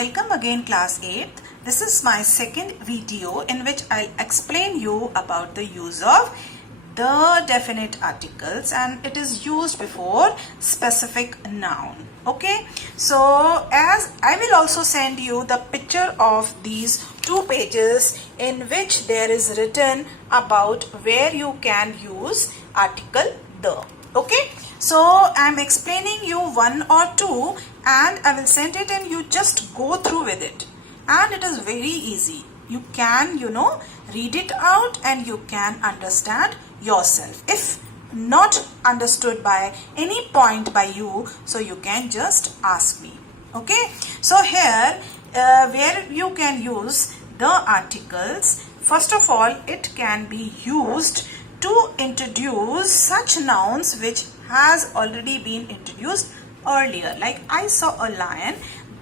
Welcome again class 8th. This is my second video in which I'll explain you about the use of the definite articles, and it is used before specific noun. Okay, so as I will also send you the picture of these two pages in which there is written about where you can use article the. Okay, so I'm explaining you one or two and I will send it and you just go through with it, and it is very easy. You can read it out and you can understand yourself. If not understood by any point by you, so you can just ask me. Okay, so here where you can use the articles, first of all it can be used to introduce such nouns which has already been introduced earlier. Like I saw a lion,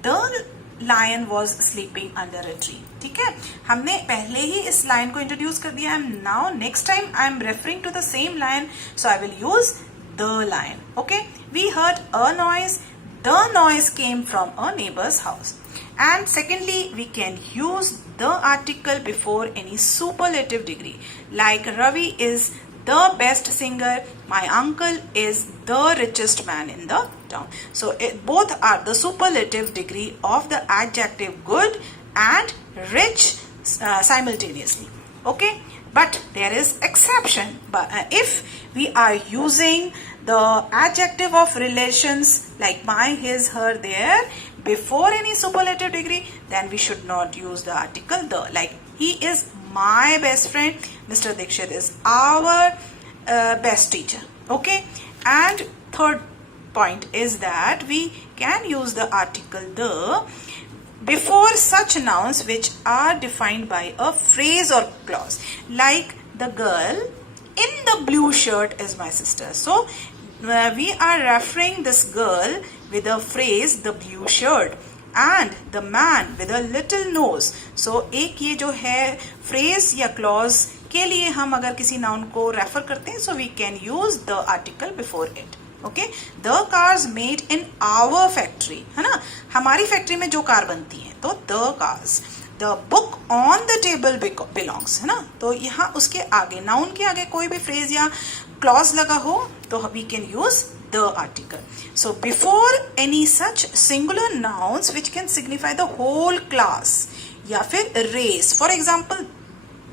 the lion was sleeping under a tree. ठीक है, हमने पहले ही इस line को introduce कर दिया. Now next time I am referring to the same lion, so I will use the lion. Okay, we heard a noise. The noise came from a neighbor's house. And secondly, we can use the article before any superlative degree. Like Ravi is the best singer, my uncle is the richest man in the town. So both are the superlative degree of the adjective good and rich simultaneously. Okay, but there is exception. But if we are using the adjective of relations like my, his, her, their before any superlative degree, then we should not use the article the. Like he is my best friend, Mr. Dikshit is our best teacher. Okay, and third point is that we can use the article the before such nouns which are defined by a phrase or clause. Like the girl in the blue shirt is my sister. So we are referring this girl with a phrase the blue shirt, and the man with a little nose. So एक ये जो है phrase या clause के लिए हम अगर किसी noun को refer करते हैं, so we can use the article before it. Okay, the cars made in our factory, है ना, हमारी फैक्ट्री में जो कार बनती है, तो the cars. The book on the table belongs, है ना, तो यहाँ उसके आगे noun के आगे कोई भी phrase या clause लगा हो तो we can use the article. So before any such singular nouns which can signify the whole class या फिर race, for example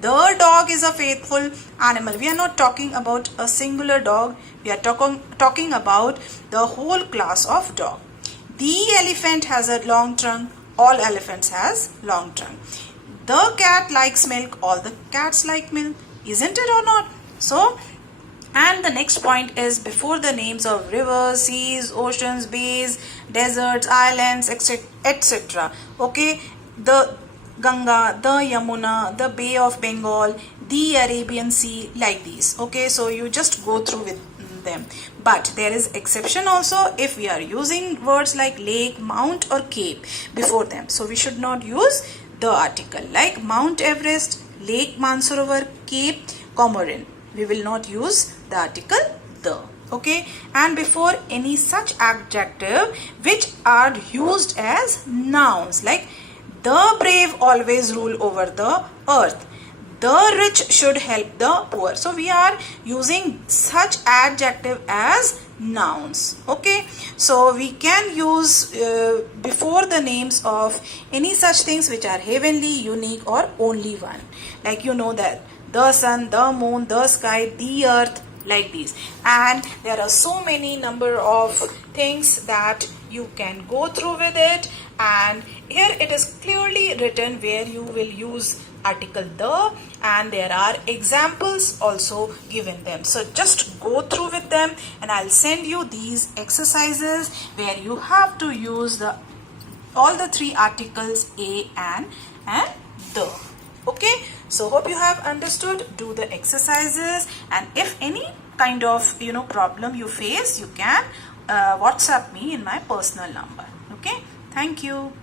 the dog is a faithful animal, we are not talking about a singular dog, we are talking about the whole class of dog. The elephant has a long trunk, all elephants has long trunk. The cat likes milk, all the cats like milk, isn't it or not? So, and the next point is before the names of rivers, seas, oceans, bays, deserts, islands, etc. Okay, the Ganga, the Yamuna, the Bay of Bengal, the Arabian Sea, like these. Okay, so you just go through with them. But there is exception also if we are using words like lake, mount or cape before them. So we should not use the article. Like Mount Everest, Lake Mansarovar, Cape Comorin. We will not use the article the. Okay, and before any such adjective which are used as nouns, like the brave always rule over the earth, the rich should help the poor. So we are using such adjective as nouns. Okay, so we can use before the names of any such things which are heavenly, unique or only one. Like that the sun, the moon, the sky, the earth, like these. And there are so many number of things that you can go through with it, and here it is clearly written where you will use article the, and there are examples also given them. So just go through with them and I'll send you these exercises where you have to use all the three articles a and the. Okay, so hope you have understood. Do the exercises, and if any kind of problem you face, you can WhatsApp me in my personal number. Okay, thank you.